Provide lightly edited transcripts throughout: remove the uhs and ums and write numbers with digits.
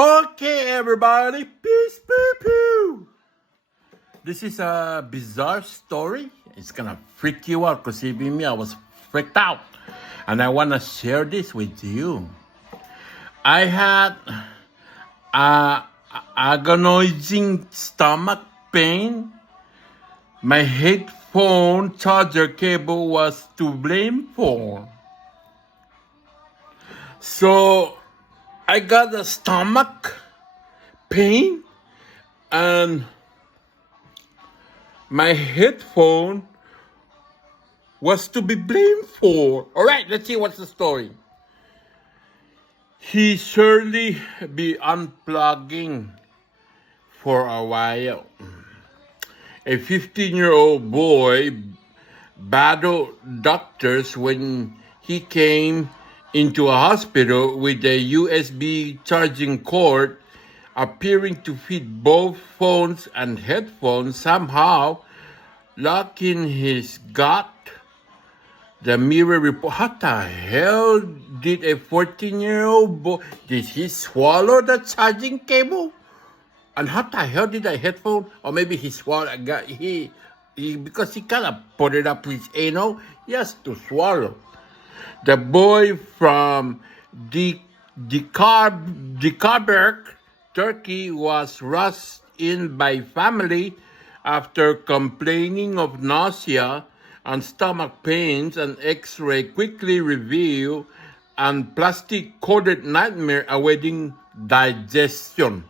Okay, everybody, peace, poo, poo. This is a bizarre story. It's gonna freak you out because even me, I was freaked out. And I wanna share this with you. I had a agonizing stomach pain. My headphone charger cable was to blame for. So I got a stomach pain and my headphone was to be blamed for. All right, let's see what's the story. He surely be unplugging for a while. A 15-year-old boy battled doctors when he came into a hospital with a USB charging cord appearing to fit both phones and headphones, somehow locking his gut. The Mirror report. What the hell did a 14-year-old boy? Did he swallow the charging cable? And what the hell did a headphone? Or maybe he swallowed. He because he kind of put it up his anal. He has to swallow. The boy from Diyarbakir, Turkey, was rushed in by family after complaining of nausea and stomach pains. An X-ray quickly revealed a plastic-coated nightmare awaiting digestion.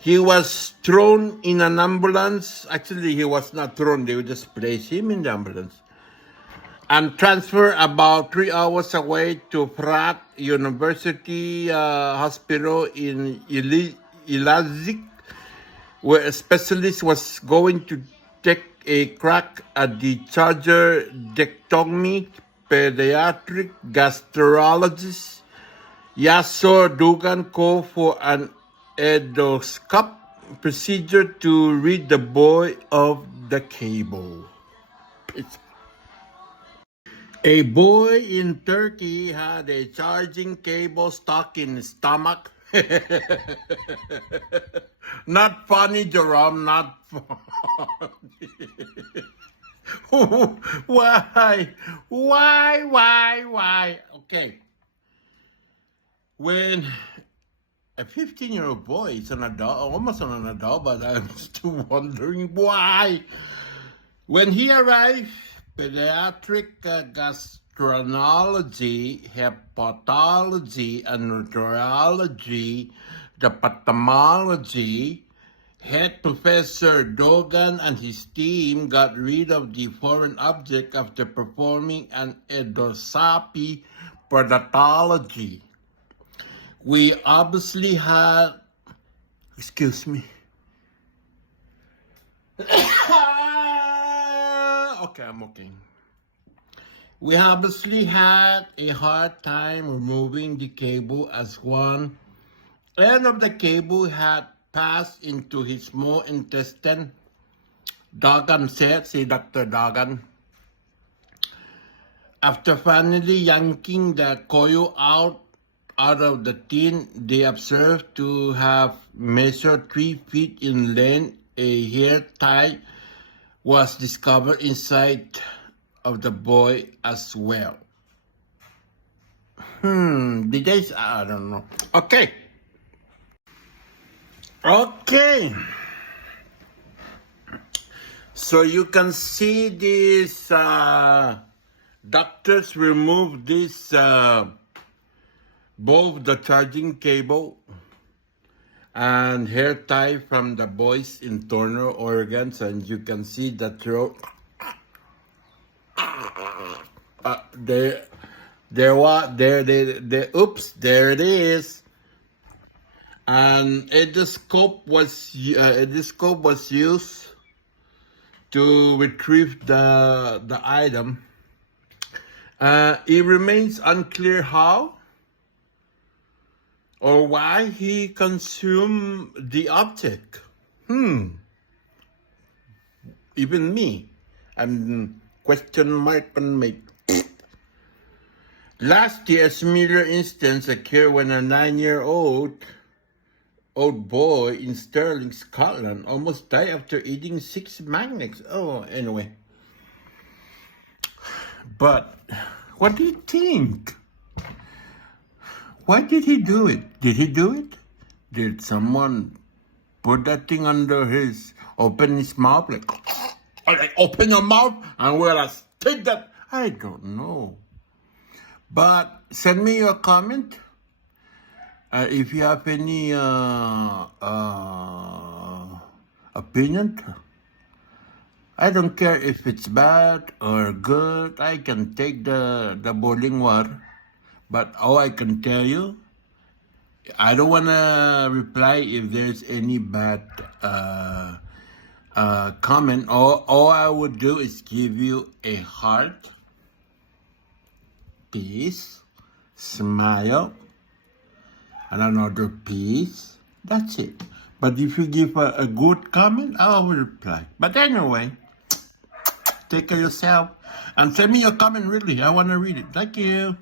He was thrown in an ambulance. Actually, he was not thrown. They would just place him in the ambulance and transfer about 3 hours away to Pratt University Hospital in Elazig, where a specialist was going to take a crack at the charger dectomy. Pediatric gastrologist Yasser Dugan called for an endoscope procedure to rid the boy of the cable. A boy in Turkey had a charging cable stuck in his stomach. Not funny, Jerome, not funny. Why? Why? Okay. When a 15-year-old boy is an adult, almost an adult, but I'm still wondering why. When he arrived, pediatric gastroenterology, hepatology, and neurology, the pathology, head Professor Dogan and his team got rid of the foreign object after performing an endoscopy pathology. We obviously had, excuse me. Okay, I'm okay. We obviously had a hard time removing the cable as one end of the cable had passed into his small intestine. Dogan said, see Dr. Dogan. After finally yanking the coil out of the tin, they observed to have measured 3 feet in length. A hair tie was discovered inside of the boy as well. I don't know. Okay. So you can see these doctors remove this both the charging cable and hair tie from the boy's internal organs, and you can see the throat. Oops, there it is. And endoscope was used to retrieve the item. It remains unclear how or why he consumed the object. Even me, I'm question mark on me. Last year, a similar instance occurred when a 9-year-old boy in Stirling, Scotland, almost died after eating 6 magnets. Oh, anyway. But what do you think? Why did he do it? Did he do it? Did someone put that thing under open his mouth, like open your mouth and we'll take that? I don't know. But send me your comment if you have any opinion. I don't care if it's bad or good. I can take the boiling water. But all I can tell you, I don't want to reply if there's any bad comment. All I would do is give you a heart, peace, smile, and another piece. That's it. But if you give a good comment, I will reply. But anyway, take care of yourself and send me your comment, really. I want to read it. Thank you.